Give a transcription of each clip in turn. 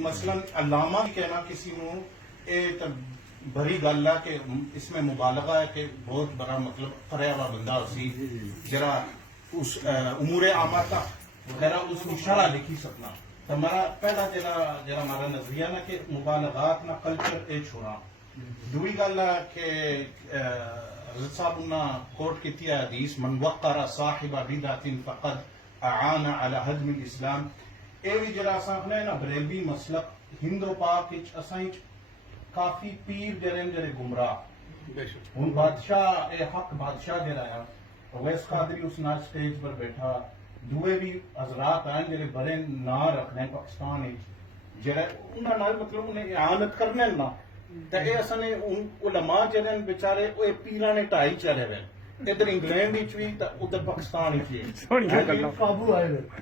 مثلا علامہ بھی کہنا کسی نو ایک بڑی گل ہے کہ اس میں مبالغہ ہے کہ بہت بڑا مطلب کریا ہوا بندہ سی جرا اس امور عامہ تک وغیرہ اس کو شرح لکھی سکنا تو ہمارا پہلا جرا ہمارا نظریہ نا کہ مبالغات نہ کلچر اے چھوڑا دوئی گل ہے کہ حضرت صاحب نے کوٹ کی ہے حدیث من وقر صاحب بدعت فقد اعان علی ہدم الاسلام اے بھی جرا اساں نے نا بریلوی مسلک ہندو پاک وچ اساں کافی پیر جڑے گمراہ ہن بادشاہ اے حق بادشاہ جڑا ہے اویس قادری اس نال سٹیج پر بیٹھا دوئے بھی حضرات ہیں جڑے بڑے نا رکھنے پاکستان وچ جڑے انہاں نال مطلب انہیں اعانت کرنے نا تے اے اساں نے علماء جڑے بیچارے او پیراں نے ٹائی چلے ہوئے ادھر انگلینڈ وچ بھی تے ادھر پاکستان وچ بھی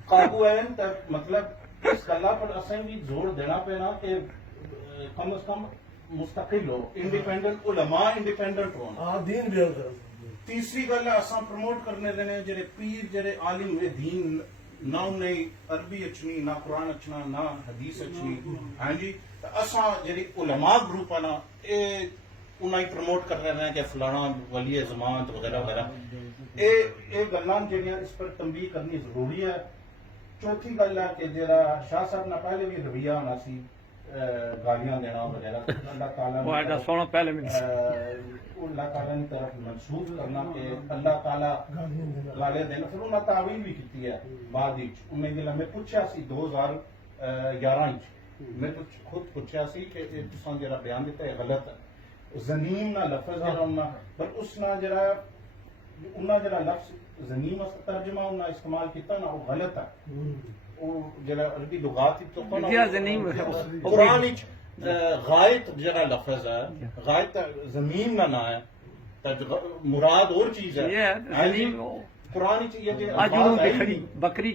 قابو آئے تے مطلب اس گلا پر اساں بھی زور دینا پینا کہ کم از کم مستقل ہو انڈیپینڈنٹ علماء انڈیپینڈنٹ ہو تیسری گل اساں پروموٹ کرنے دینے جڑے پیر جڑے عالم ہوئے دین نہ انہیں عربی اچنی نہ قرآن اچنا نہ حدیث اچنی ہاں جی اساں جڑی علماء گروپ ہے نا اے انہیں پروموٹ کرنے رہے ہیں کہ فلانا ولی زمان وغیرہ وغیرہ اے گلاں جڑیاں اس پر تنبیہ کرنی ضروری ہے چوتھی گل ہے کہ جڑا شاہ صاحب نے پہلے بھی رویہ ہونا سی گالیاں دینا وغیرہ اللہ تعالیٰ اللہ تعالیٰ نے طرف منسوخ کرنا کہ اللہ تعالیٰ گالیاں دینا پھر انہوں نے تعویل بھی کی ہے بعد انہیں جلا میں پوچھا سی 2011 میں خود پوچھا سی کہ تساں جڑا بیان دیتا ہے غلط ہے زنیم نہ لفظ جڑا انہاں پر اس نہ جڑا انہاں جڑا لفظ زنیم اس کا ترجمہ انہاں استعمال کیتا نا وہ غلط ہے جڑا عربی لغات تو قرآن غائط جڑا لفظ ہے غائط زمین نہ نہ ہے مراد اور چیز ہے قرآن یہ بکری